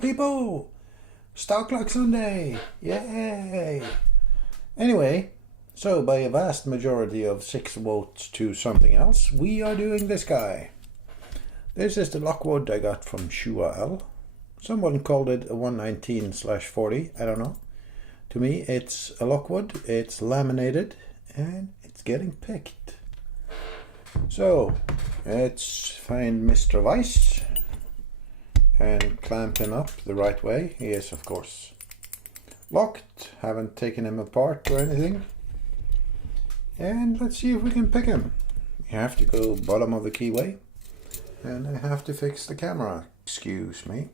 people! Stock Lock Sunday! Yay! Anyway, so by a vast majority of 6 votes to something else, we are doing this guy. This is the Lockwood I got from Shua L. Someone called it a 119/40, I don't know. To me it's a Lockwood, it's laminated, and it's getting picked. So, let's find Mr. Weiss and clamp him up the right way. He is, of course, locked, haven't taken him apart or anything. And let's see if we can pick him. You have to go bottom of the keyway, and I have to fix the camera. Excuse me.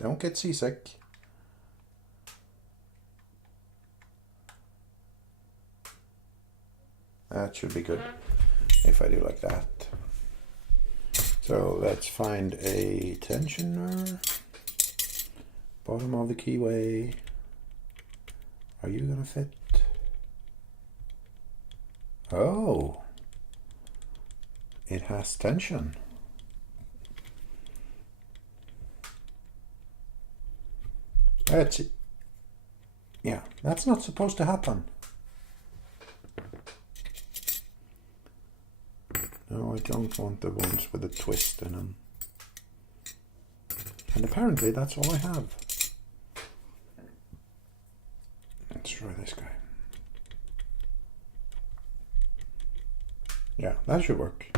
Don't get seasick. That should be good if I do like that. So let's find a tensioner. Bottom of the keyway. Are you gonna fit? Oh, it has tension. That's it. Yeah, that's not supposed to happen. No, I don't want the ones with a twist in them. And apparently that's all I have. Let's try this guy. Yeah, that should work.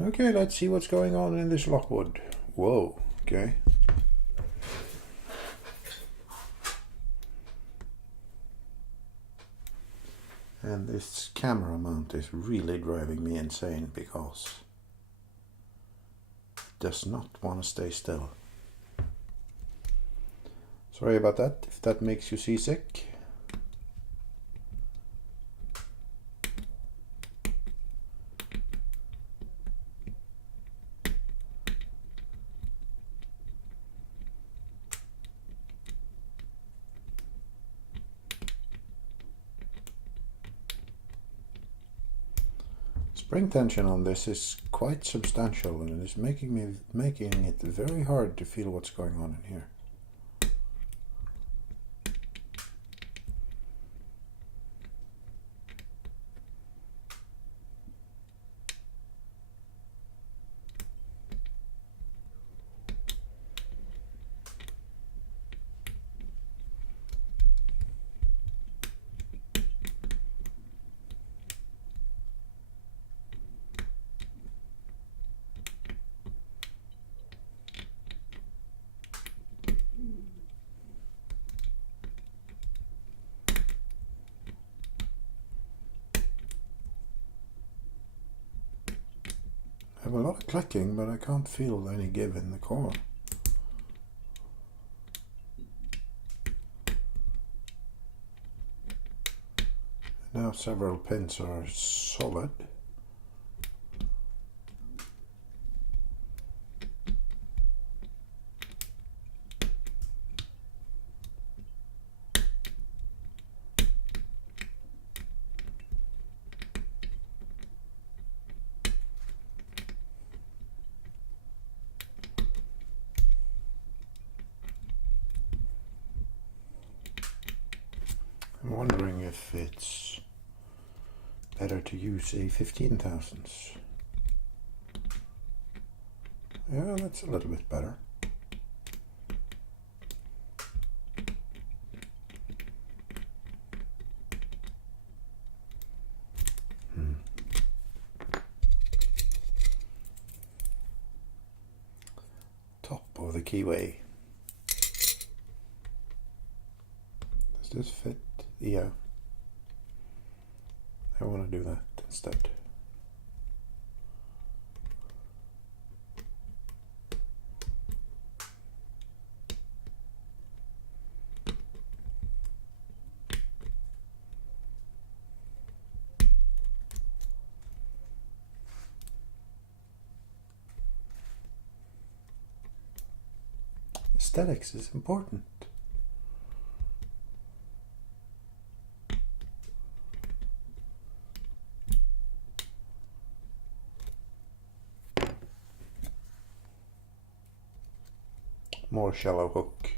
Okay, let's see what's going on in this Lockwood. Whoa, okay. And this camera mount is really driving me insane because it does not want to stay still. Sorry about that, if that makes you seasick. Spring tension on this is quite substantial, and it is making it very hard to feel what's going on in here. I have a lot of clicking, but I can't feel any give in the core. Now several pins are solid. I'm wondering if it's better to use a 15 thousandths. Yeah, that's a little bit better. Top of the keyway. Does this fit? Yeah. I want to do that instead. Aesthetics is important. more shallow hook.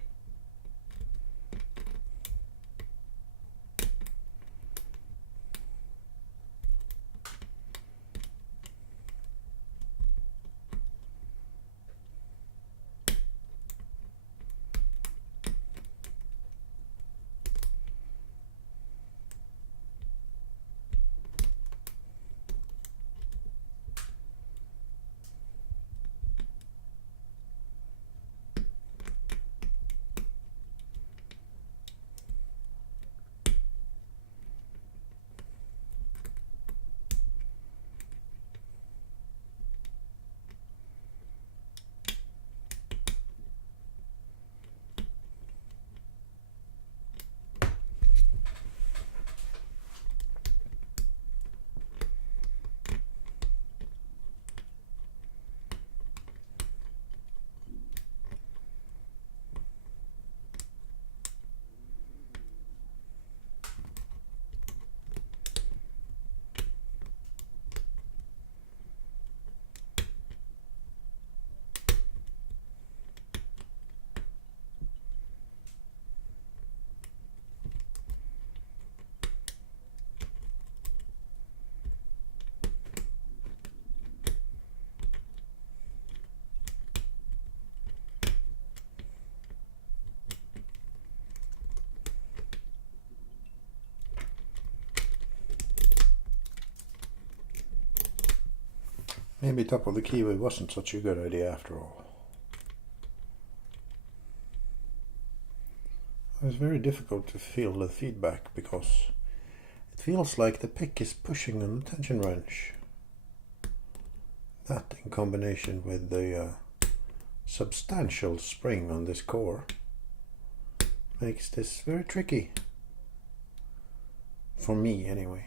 Maybe top of the kiwi wasn't such a good idea after all. It was very difficult to feel the feedback because it feels like the pick is pushing on the tension wrench. That in combination with the substantial spring on this core makes this very tricky. For me anyway.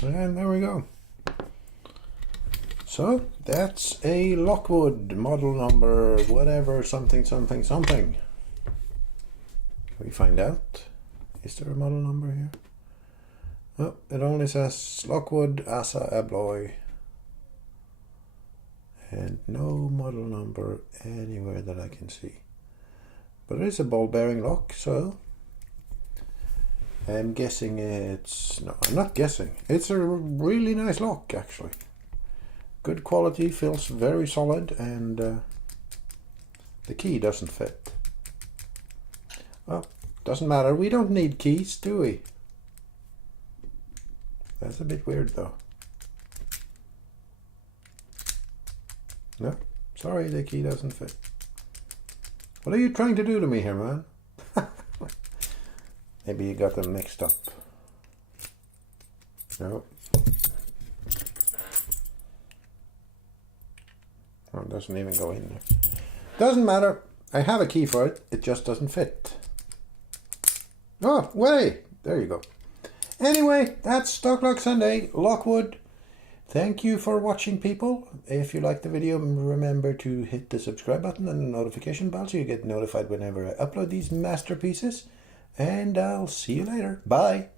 And there we go. So that's a Lockwood model number whatever something something something. Can we find out? Is there a model number here? No, it only says Lockwood Asa Abloy and no model number anywhere that I can see. But it is a ball bearing lock, so I'm guessing it's... no, I'm not guessing. It's a really nice lock, actually. Good quality, feels very solid, and the key doesn't fit. Well, doesn't matter. We don't need keys, do we? That's a bit weird, though. No, sorry, the key doesn't fit. What are you trying to do to me here, man? Maybe you got them mixed up. No. Oh, it doesn't even go in there. Doesn't matter. I have a key for it. It just doesn't fit. Oh, wait. There you go. Anyway, that's Stocklock Sunday, Lockwood. Thank you for watching, people. If you like the video, remember to hit the subscribe button and the notification bell so you get notified whenever I upload these masterpieces. And I'll see you later. Bye.